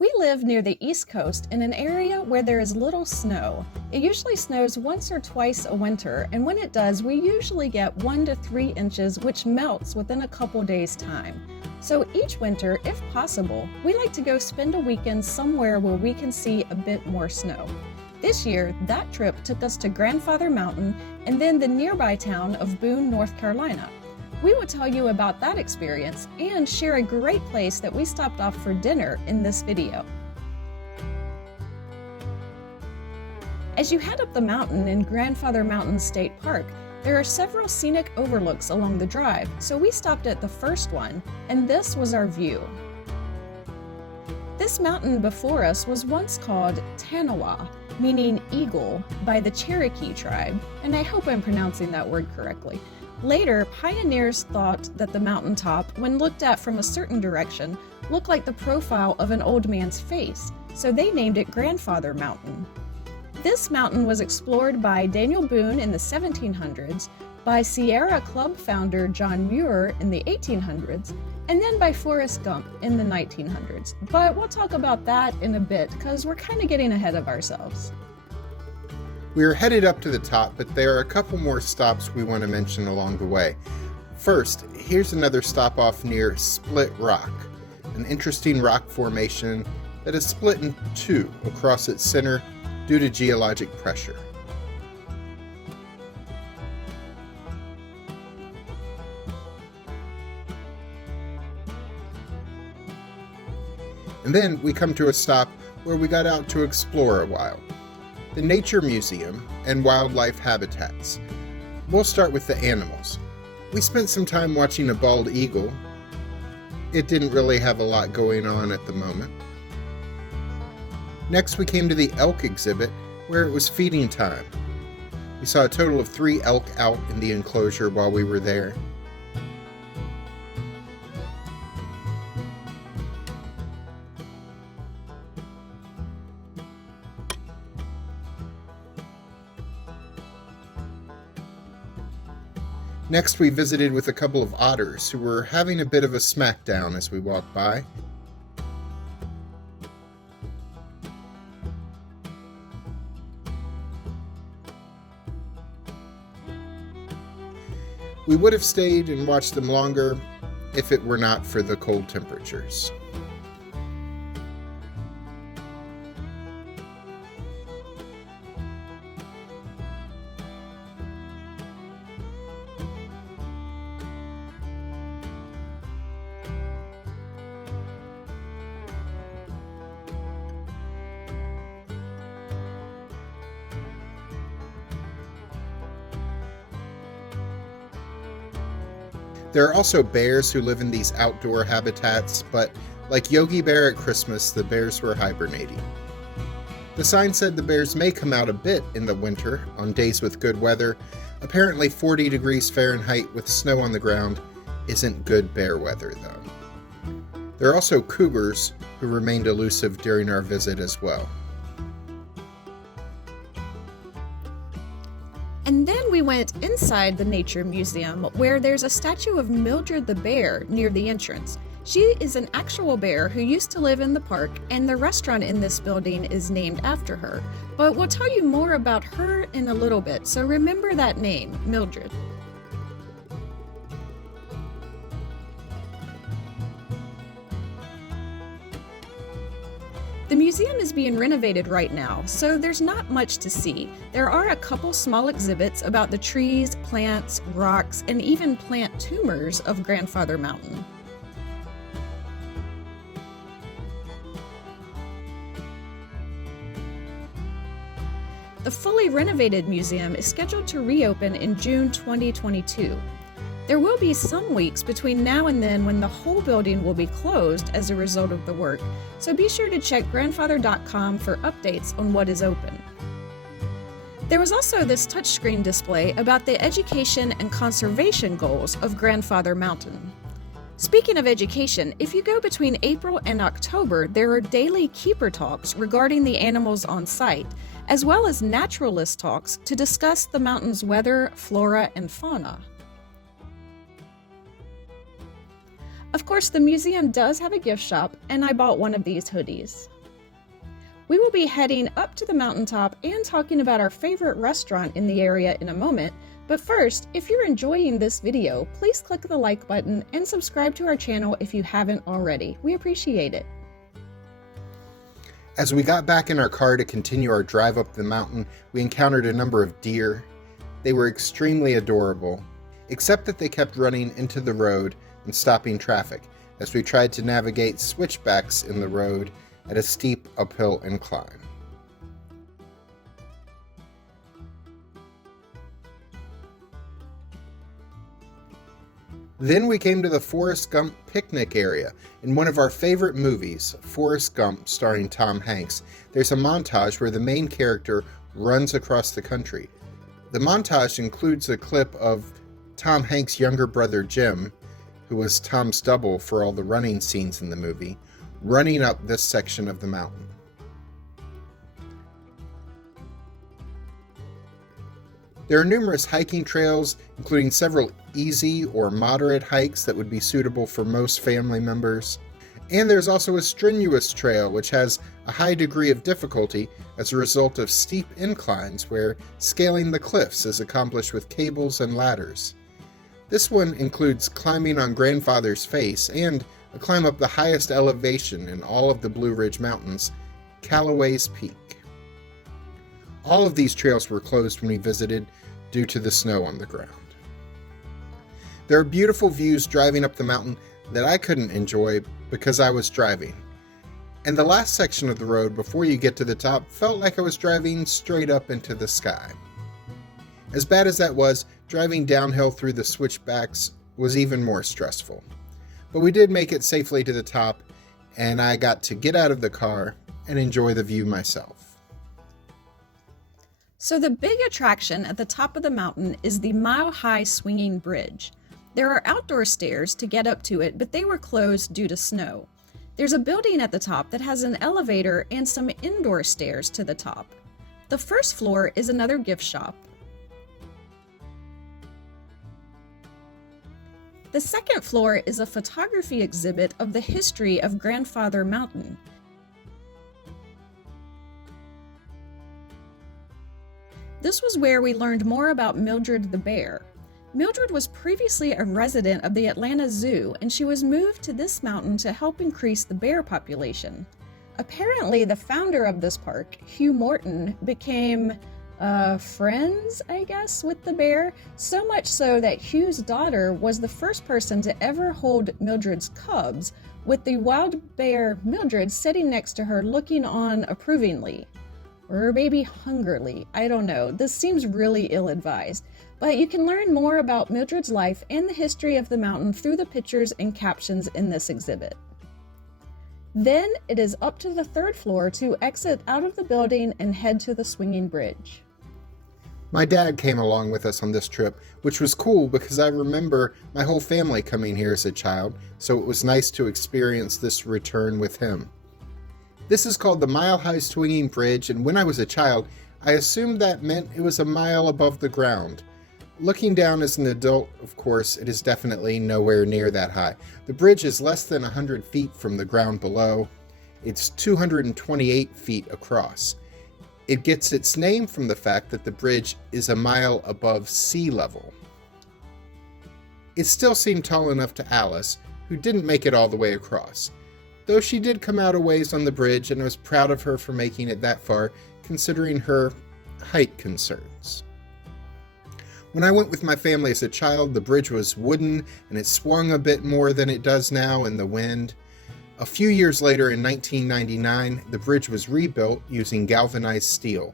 We live near the East Coast in an area where there is little snow. It usually snows once or twice a winter, and when it does, we usually get 1 to 3 inches, which melts within a couple days' time. So each winter, if possible, we like to go spend a weekend somewhere where we can see a bit more snow. This year, that trip took us to Grandfather Mountain and then the nearby town of Boone, North Carolina. We will tell you about that experience and share a great place that we stopped off for dinner in this video. As you head up the mountain in Grandfather Mountain State Park, there are several scenic overlooks along the drive, so we stopped at the first one, and this was our view. This mountain before us was once called Tanawa, meaning eagle, by the Cherokee tribe, and I hope I'm pronouncing that word correctly. Later, pioneers thought that the mountaintop, when looked at from a certain direction, looked like the profile of an old man's face, so they named it Grandfather Mountain. This mountain was explored by Dan'l Boone in the 1700s, by Sierra Club founder John Muir in the 1800s, and then by Forrest Gump in the 1900s. But we'll talk about that in a bit, because we're kind of getting ahead of ourselves. We are headed up to the top, but there are a couple more stops we want to mention along the way. First, here's another stop off near Split Rock, an interesting rock formation that is split in two across its center due to geologic pressure. And then we come to a stop where we got out to explore a while. The Nature Museum and wildlife habitats. We'll start with the animals. We spent some time watching a bald eagle. It didn't really have a lot going on at the moment. Next we came to the elk exhibit where it was feeding time. We saw a total of 3 elk out in the enclosure while we were there. Next, we visited with a couple of otters who were having a bit of a smackdown as we walked by. We would have stayed and watched them longer if it were not for the cold temperatures. There are also bears who live in these outdoor habitats, but like Yogi Bear at Christmas, the bears were hibernating. The sign said the bears may come out a bit in the winter on days with good weather. Apparently 40 degrees Fahrenheit with snow on the ground isn't good bear weather though. There are also cougars who remained elusive during our visit as well. And then we went inside the Nature Museum, where there's a statue of Mildred the bear near the entrance. She is an actual bear who used to live in the park, and the restaurant in this building is named after her. But we'll tell you more about her in a little bit, so remember that name, Mildred. The museum is being renovated right now, so there's not much to see. There are a couple small exhibits about the trees, plants, rocks, and even plant tumors of Grandfather Mountain. The fully renovated museum is scheduled to reopen in June 2022. There will be some weeks between now and then when the whole building will be closed as a result of the work, so be sure to check grandfather.com for updates on what is open. There was also this touchscreen display about the education and conservation goals of Grandfather Mountain. Speaking of education, if you go between April and October, there are daily keeper talks regarding the animals on site, as well as naturalist talks to discuss the mountain's weather, flora, and fauna. Of course, the museum does have a gift shop, and I bought one of these hoodies. We will be heading up to the mountaintop and talking about our favorite restaurant in the area in a moment, but first, if you're enjoying this video, please click the like button and subscribe to our channel if you haven't already. We appreciate it. As we got back in our car to continue our drive up the mountain, we encountered a number of deer. They were extremely adorable, except that they kept running into the road and stopping traffic as we tried to navigate switchbacks in the road at a steep uphill incline. Then we came to the Forrest Gump picnic area. In one of our favorite movies, Forrest Gump starring Tom Hanks, there's a montage where the main character runs across the country. The montage includes a clip of Tom Hanks' younger brother Jim, who was Tom's double for all the running scenes in the movie, running up this section of the mountain. There are numerous hiking trails, including several easy or moderate hikes that would be suitable for most family members. And there's also a strenuous trail which has a high degree of difficulty as a result of steep inclines where scaling the cliffs is accomplished with cables and ladders. This one includes climbing on Grandfather's Face and a climb up the highest elevation in all of the Blue Ridge Mountains, Callaway's Peak. All of these trails were closed when we visited due to the snow on the ground. There are beautiful views driving up the mountain that I couldn't enjoy because I was driving. And the last section of the road before you get to the top felt like I was driving straight up into the sky. As bad as that was, driving downhill through the switchbacks was even more stressful. But we did make it safely to the top, and I got to get out of the car and enjoy the view myself. So the big attraction at the top of the mountain is the mile-high swinging bridge. There are outdoor stairs to get up to it, but they were closed due to snow. There's a building at the top that has an elevator and some indoor stairs to the top. The first floor is another gift shop. The second floor is a photography exhibit of the history of Grandfather Mountain. This was where we learned more about Mildred the bear. Mildred was previously a resident of the Atlanta Zoo, and she was moved to this mountain to help increase the bear population. Apparently, the founder of this park, Hugh Morton, became friends, I guess, with the bear, so much so that Hugh's daughter was the first person to ever hold Mildred's cubs, with the wild bear Mildred sitting next to her looking on approvingly. Or maybe hungrily, I don't know. This seems really ill-advised. But you can learn more about Mildred's life and the history of the mountain through the pictures and captions in this exhibit. Then it is up to the third floor to exit out of the building and head to the swinging bridge. My dad came along with us on this trip, which was cool because I remember my whole family coming here as a child, so it was nice to experience this return with him. This is called the Mile High Swinging Bridge, and when I was a child, I assumed that meant it was a mile above the ground. Looking down as an adult, of course, it is definitely nowhere near that high. The bridge is less than 100 feet from the ground below. It's 228 feet across. It gets its name from the fact that the bridge is a mile above sea level. It still seemed tall enough to Alice, who didn't make it all the way across. Though she did come out a ways on the bridge, and I was proud of her for making it that far, considering her height concerns. When I went with my family as a child, the bridge was wooden, and it swung a bit more than it does now in the wind. A few years later, in 1999, the bridge was rebuilt using galvanized steel.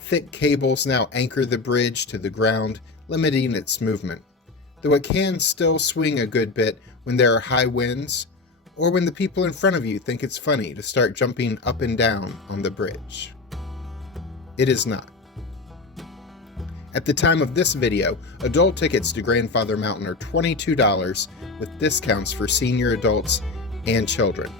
Thick cables now anchor the bridge to the ground, limiting its movement, though it can still swing a good bit when there are high winds, or when the people in front of you think it's funny to start jumping up and down on the bridge. It is not. At the time of this video, adult tickets to Grandfather Mountain are $22 with discounts for senior adults and children.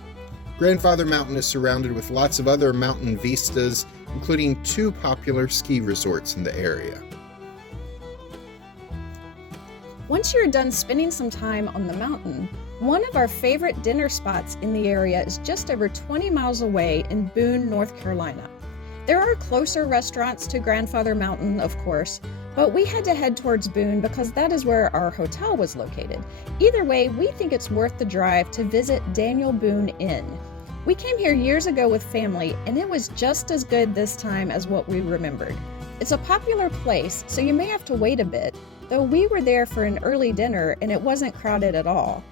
Grandfather Mountain is surrounded with lots of other mountain vistas, including 2 popular ski resorts in the area. Once you're done spending some time on the mountain, One of our favorite dinner spots in the area is just over 20 miles away in Boone, North Carolina. There are closer restaurants to Grandfather Mountain, of course, but we had to head towards Boone because that is where our hotel was located. Either way, we think it's worth the drive to visit Dan'l Boone Inn. We came here years ago with family, and it was just as good this time as what we remembered. It's a popular place, so you may have to wait a bit, though we were there for an early dinner and it wasn't crowded at all.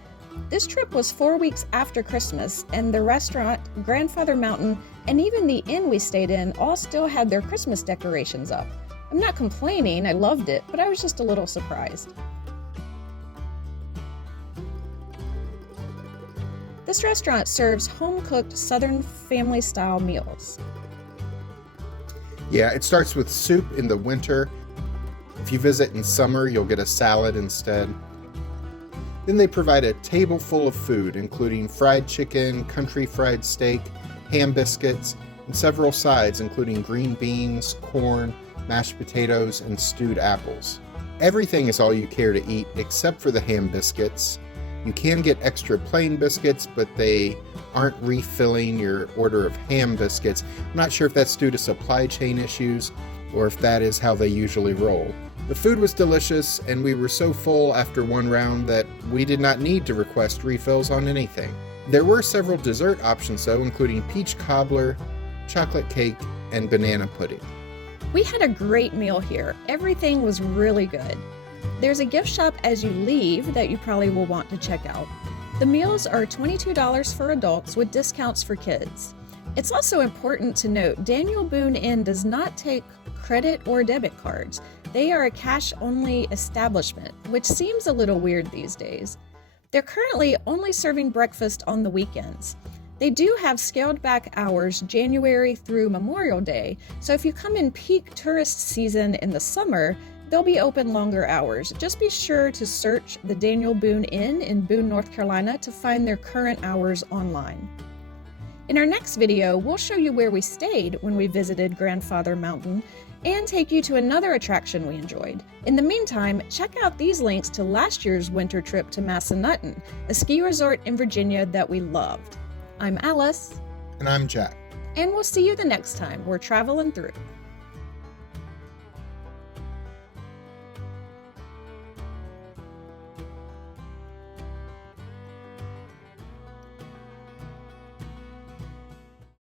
This trip was 4 weeks after Christmas, and the restaurant, Grandfather Mountain, and even the inn we stayed in all still had their Christmas decorations up. I'm not complaining, I loved it, but I was just a little surprised. This restaurant serves home-cooked Southern family-style meals. Yeah, it starts with soup in the winter. If you visit in summer, you'll get a salad instead. Then they provide a table full of food, including fried chicken, country fried steak, ham biscuits, and several sides, including green beans, corn, mashed potatoes, and stewed apples. Everything is all you care to eat except for the ham biscuits. You can get extra plain biscuits, but they aren't refilling your order of ham biscuits. I'm not sure if that's due to supply chain issues or if that is how they usually roll. The food was delicious, and we were so full after one round that we did not need to request refills on anything. There were several dessert options though, including peach cobbler, chocolate cake, and banana pudding. We had a great meal here. Everything was really good. There's a gift shop as you leave that you probably will want to check out. The meals are $22 for adults with discounts for kids. It's also important to note Dan'l Boone Inn does not take credit or debit cards. They are a cash-only establishment, which seems a little weird these days. They're currently only serving breakfast on the weekends. They do have scaled-back hours January through Memorial Day, so if you come in peak tourist season in the summer, they'll be open longer hours. Just be sure to search the Dan'l Boone Inn in Boone, North Carolina to find their current hours online. In our next video, we'll show you where we stayed when we visited Grandfather Mountain and take you to another attraction we enjoyed. In the meantime, check out these links to last year's winter trip to Massanutten, a ski resort in Virginia that we loved. I'm Alice. And I'm Jack. And we'll see you the next time we're traveling through.